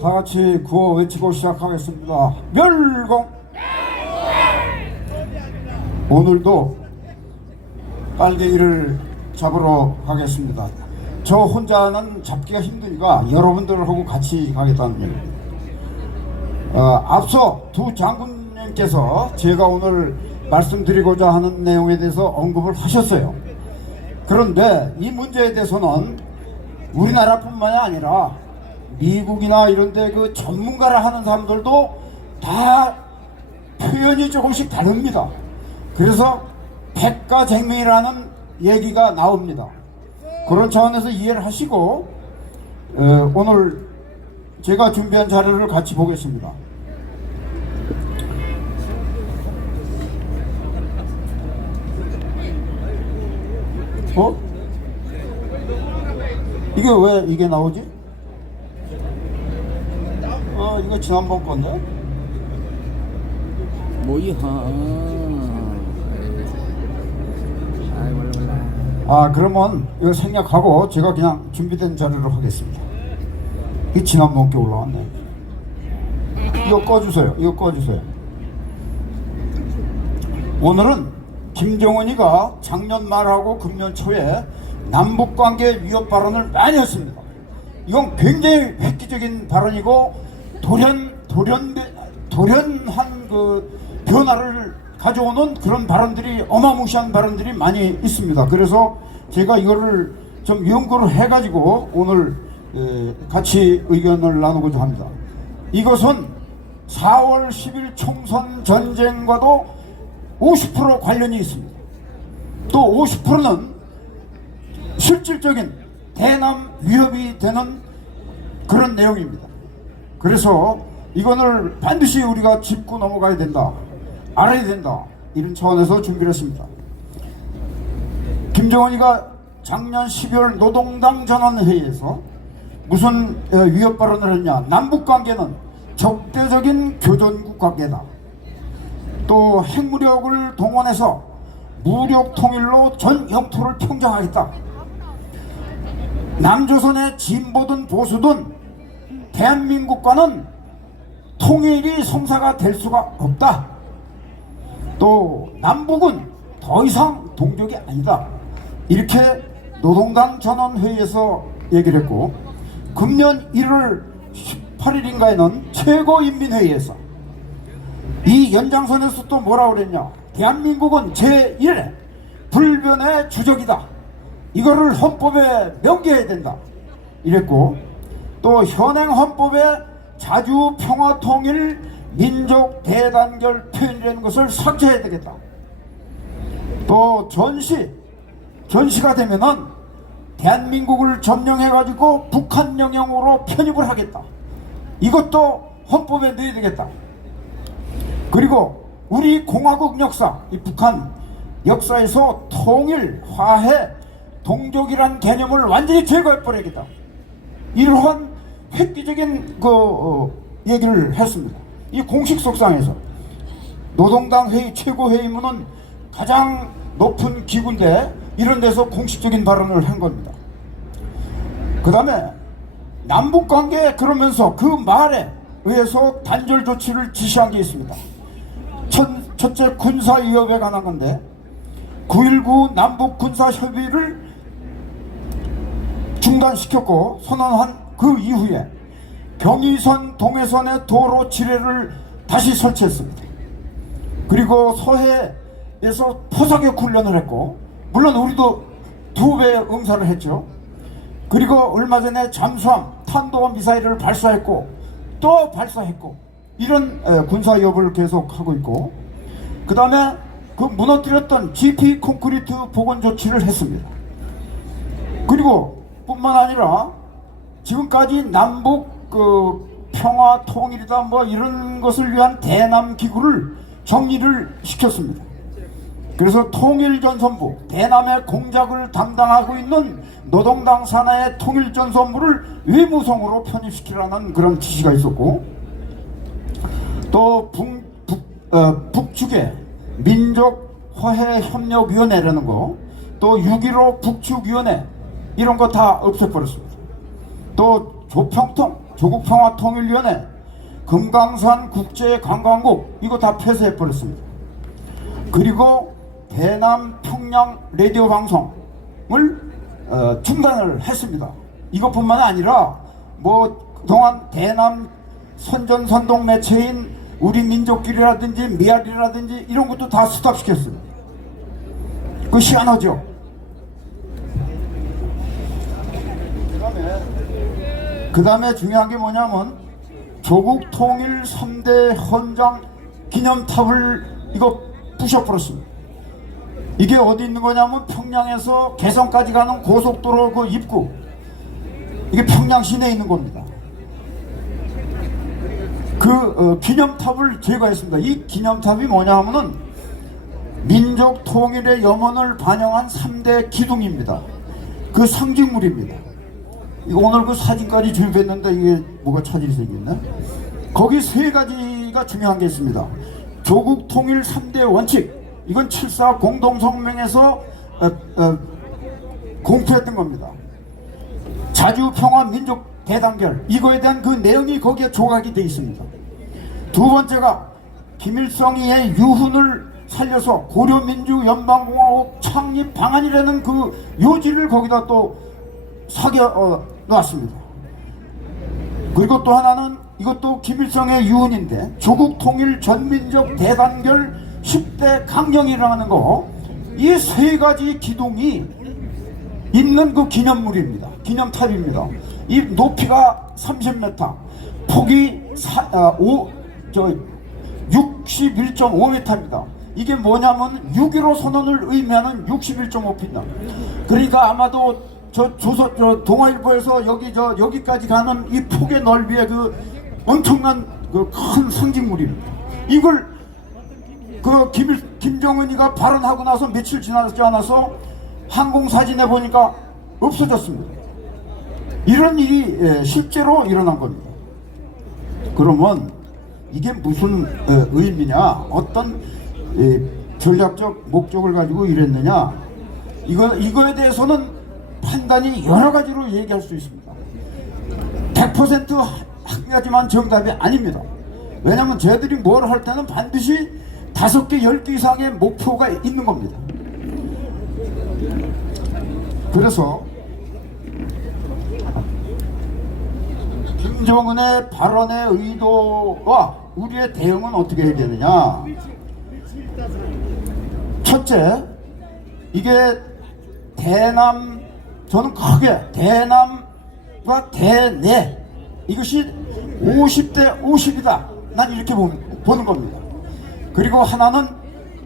다 같이 구호 외치고 시작하겠습니다. 멸공! 오늘도 빨갱이를 잡으러 가겠습니다. 저 혼자는 잡기가 힘드니까 여러분들하고 같이 가겠다는 얘기입니다. 앞서 두 장군님께서 제가 오늘 말씀드리고자 하는 내용에 대해서 언급을 하셨어요. 그런데 이 문제에 대해서는 우리나라뿐만이 아니라 미국이나 이런데 그 전문가라 하는 사람들도 다 표현이 조금씩 다릅니다. 그래서 백가쟁명이라는 얘기가 나옵니다. 그런 차원에서 이해를 하시고 오늘 제가 준비한 자료를 같이 보겠습니다. 이게 왜 이게 나오지? 이거 지난번 건데? 그러면 이거 생략하고 제가 그냥 준비된 자료로 하겠습니다. 이 지난번 게 올라왔네. 이거 꺼주세요. 이거 꺼주세요. 오늘은 김정은이가 작년 말하고 금년 초에 남북관계 위협 발언을 많이 했습니다. 이건 굉장히 획기적인 발언이고 돌연한 그 변화를 가져오는 그런 발언들이, 어마무시한 발언들이 많이 있습니다. 그래서 제가 이거를 좀 연구를 해가지고 오늘 같이 의견을 나누고자 합니다. 이것은 4월 10일 총선 전쟁과도 50% 관련이 있습니다. 또 50%는 실질적인 대남 위협이 되는 그런 내용입니다. 그래서 이거를 반드시 우리가 짚고 넘어가야 된다, 알아야 된다, 이런 차원에서 준비를 했습니다. 김정은이가 작년 12월 노동당 전원회의에서 무슨 위협 발언을 했냐. 남북관계는 적대적인 교전국 관계다. 또 핵무력을 동원해서 무력 통일로 전 영토를 평정하겠다. 남조선의 진보든 보수든 대한민국과는 통일이 성사가 될 수가 없다. 또 남북은 더 이상 동족이 아니다. 이렇게 노동당 전원회의에서 얘기를 했고, 금년 1월 18일인가에는 최고인민회의에서 이 연장선에서 또 뭐라고 그랬냐. 대한민국은 제1의 불변의 주적이다. 이거를 헌법에 명기해야 된다. 이랬고, 또 현행 헌법에 자주 평화 통일 민족 대단결 표현이라는 것을 삭제해야 되겠다. 또 전시가 되면은 대한민국을 점령해가지고 북한 영향으로 편입을 하겠다. 이것도 헌법에 넣어야 되겠다. 그리고 우리 공화국 역사, 이 북한 역사에서 통일, 화해, 동족이란 개념을 완전히 제거해버리겠다. 이러한 획기적인 얘기를 했습니다. 이 공식 석상에서 노동당 회의 최고회의문은 가장 높은 기구인데 이런 데서 공식적인 발언을 한 겁니다. 그 다음에 남북관계, 그러면서 그 말에 의해서 단절 조치를 지시한 게 있습니다. 첫째, 군사위협에 관한 건데 9.19 남북군사협의를 중단시켰고 선언한 그 이후에 경의선, 동해선의 도로 지뢰를 다시 설치했습니다. 그리고 서해에서 포사격 훈련을 했고, 물론 우리도 2배 응사를 했죠. 그리고 얼마 전에 잠수함, 탄도와 미사일을 발사했고 또 발사했고, 이런 군사위협을 계속하고 있고, 그 다음에 그 무너뜨렸던 GP 콘크리트 복원 조치를 했습니다. 그리고 뿐만 아니라 지금까지 남북 평화 통일이다 뭐 이런 것을 위한 대남 기구를 정리를 시켰습니다. 그래서 통일전선부, 대남의 공작을 담당하고 있는 노동당 산하의 통일전선부를 외무성으로 편입시키라는 그런 지시가 있었고, 또 북측에 민족화해협력위원회라는 거, 또 6.15 북측위원회, 이런 거 다 없애버렸습니다. 또 조평통, 조국평화통일위원회, 금강산 국제관광국 이거 다 폐쇄해 버렸습니다. 그리고 대남 평양 라디오 방송을 중단을 했습니다. 이것뿐만 아니라 뭐 그동안 대남 선전선동 매체인 우리 민족길이라든지 미아리라든지 이런 것도 다 스탑시켰습니다. 그거 희한하죠. 그 다음에 중요한 게 뭐냐면 조국 통일 3대 헌장 기념탑을 이거 부셔버렸습니다. 이게 어디 있는 거냐면 평양에서 개성까지 가는 고속도로 그 입구, 이게 평양 시내에 있는 겁니다. 그 기념탑을 제거했습니다. 이 기념탑이 뭐냐 하면은 민족 통일의 염원을 반영한 3대 기둥입니다. 그 상징물입니다. 이거 오늘 그 사진까지 준비했는데 이게 뭐가 차질이 생겼나? 거기 세 가지가 중요한 게 있습니다. 조국 통일 3대 원칙, 이건 7.4 공동성명에서 공표했던 겁니다. 자주평화 민족 대단결, 이거에 대한 그 내용이 거기에 조각이 되어 있습니다. 두 번째가 김일성이의 유훈을 살려서 고려민주연방공화국 창립 방안이라는 그 요지를 거기다 또 사겨 놨습니다. 그리고 또 하나는 이것도 김일성의 유언인데 조국 통일 전민족 대단결 10대 강령이라는 거, 이 세 가지 기둥이 있는 그 기념물입니다. 기념탑입니다. 이 높이가 30m, 폭이 61.5m입니다. 이게 뭐냐면 6.15 선언을 의미하는 61.5feet. 그러니까 아마도 저 동아일보에서 여기까지 가는 이 폭의 넓이의 그 엄청난 그 큰 상징물입니다. 이걸 그 김정은이가 발언하고 나서 며칠 지나지 않아서 항공사진에 보니까 없어졌습니다. 이런 일이 실제로 일어난 겁니다. 그러면 이게 무슨 의미냐, 어떤 전략적 목적을 가지고 이랬느냐, 이거에 대해서는 판단이 여러 가지로 얘기할 수 있습니다. 100% 한 가지만 정답이 아닙니다. 왜냐하면 저희들이 뭘 할 때는 반드시 5개, 10개 이상의 목표가 있는 겁니다. 그래서 김정은의 발언의 의도와 우리의 대응은 어떻게 해야 되느냐. 첫째, 이게 대남, 저는 크게 대남과 대내, 이것이 50대 50이다, 난 이렇게 보는 겁니다. 그리고 하나는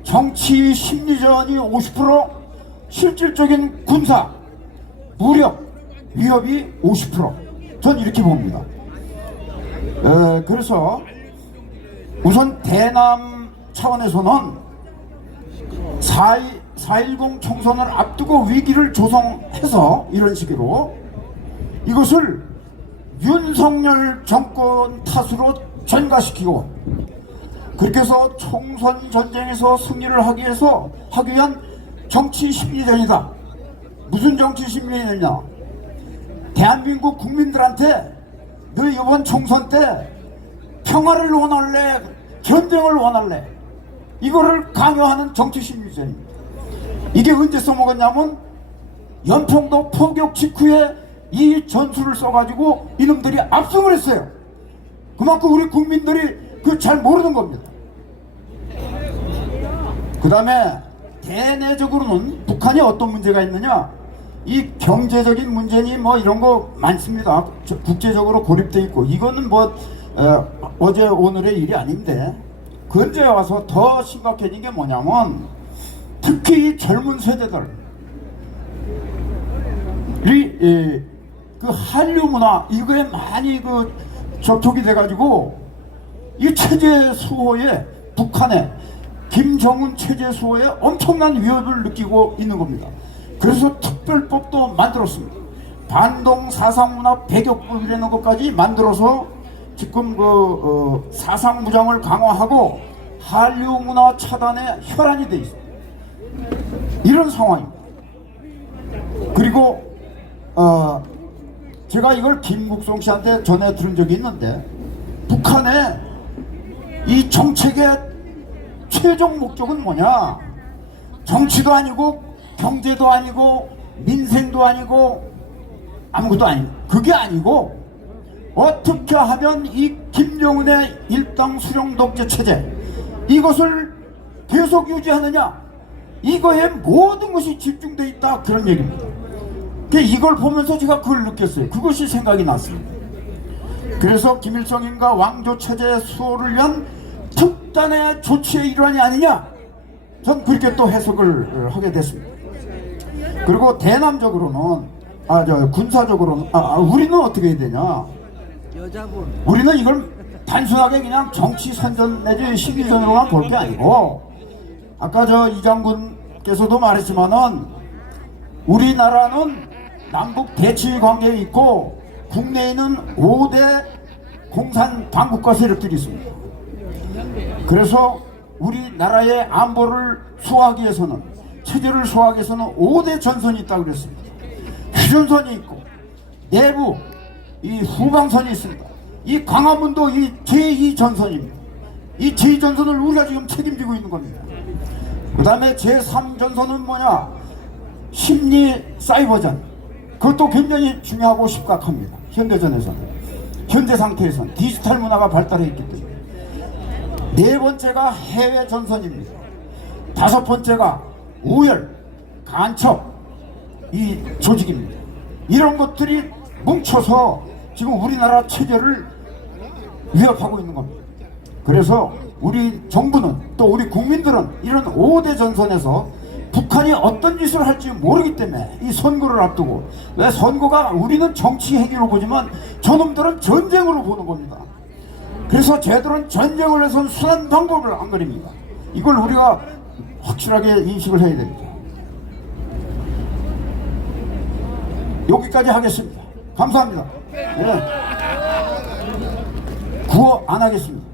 정치 심리전이 50%, 실질적인 군사 무력 위협이 50%, 전 이렇게 봅니다. 그래서 우선 대남 차원에서는 4.10 총선을 앞두고 위기를 조성해서 이런 식으로 이것을 윤석열 정권 탓으로 전가시키고, 그렇게 해서 총선 전쟁에서 승리를 하기 위한 정치 심리전이다. 무슨 정치 심리전이냐, 대한민국 국민들한테 너 이번 총선 때 평화를 원할래, 전쟁을 원할래, 이거를 강요하는 정치 심리전입니다. 이게 언제 써먹었냐면 연평도 포격 직후에 이 전술을 써가지고 이놈들이 압승을 했어요. 그만큼 우리 국민들이 그 잘 모르는 겁니다. 그 다음에 대내적으로는 북한이 어떤 문제가 있느냐, 이 경제적인 문제니 뭐 이런 거 많습니다. 국제적으로 고립돼 있고, 이거는 뭐 어제 오늘의 일이 아닌데, 근처에 와서 더 심각해진 게 뭐냐면 특히 이 젊은 세대들이 그 한류 문화 이거에 많이 그 접촉이 돼가지고 이 체제 수호에, 북한의 김정은 체제 수호에 엄청난 위협을 느끼고 있는 겁니다. 그래서 특별법도 만들었습니다. 반동 사상문화 배격법이라는 것까지 만들어서 지금 그 사상무장을 강화하고 한류 문화 차단에 혈안이 돼 있습니다. 이런 상황입니다. 그리고 제가 이걸 김국성 씨한테 전해 들은 적이 있는데, 북한의 이 정책의 최종 목적은 뭐냐? 정치도 아니고 경제도 아니고 민생도 아니고 아무것도 아니고, 그게 아니고 어떻게 하면 이 김정은의 일당 수령 독재 체제 이것을 계속 유지하느냐, 이거에 모든 것이 집중되어 있다, 그런 얘기입니다. 이걸 보면서 제가 그걸 느꼈어요. 그것이 생각이 났습니다. 그래서 김일성인가 왕조 체제 수호를 위한 특단의 조치의 일환이 아니냐, 전 그렇게 또 해석을 하게 됐습니다. 그리고 대남적으로는 군사적으로는 우리는 어떻게 해야 되냐, 우리는 이걸 단순하게 그냥 정치 선전 내지 심리전으로만 볼 게 아니고, 아까 이 장군께서도 말했지만은 우리나라는 남북 대치 관계에 있고 국내에는 5대 공산 당국가 세력들이 있습니다. 그래서 우리나라의 안보를 수호하기 위해서는, 체제를 수호하기 위해서는 5대 전선이 있다고 그랬습니다. 휴전선이 있고 내부 이 후방선이 있습니다. 이 광화문도 이 제2전선입니다. 이 제2전선을 우리가 지금 책임지고 있는 겁니다. 그 다음에 제3전선은 뭐냐, 심리 사이버전, 그것도 굉장히 중요하고 심각합니다. 현대전에서는, 현재 상태에서는 디지털 문화가 발달해 있기 때문에. 네 번째가 해외 전선입니다. 다섯 번째가 우열, 간첩 이 조직입니다. 이런 것들이 뭉쳐서 지금 우리나라 체제를 위협하고 있는 겁니다. 그래서 우리 정부는, 또 우리 국민들은 이런 5대 전선에서 북한이 어떤 짓을 할지 모르기 때문에 이 선거를 앞두고, 왜 선거가 우리는 정치 행위로 보지만 저놈들은 전쟁으로 보는 겁니다. 그래서 쟤들은 전쟁을 해서는 수단 방법을 안 그립니다. 이걸 우리가 확실하게 인식을 해야 됩니다. 여기까지 하겠습니다. 감사합니다. 네. 구호 안 하겠습니다.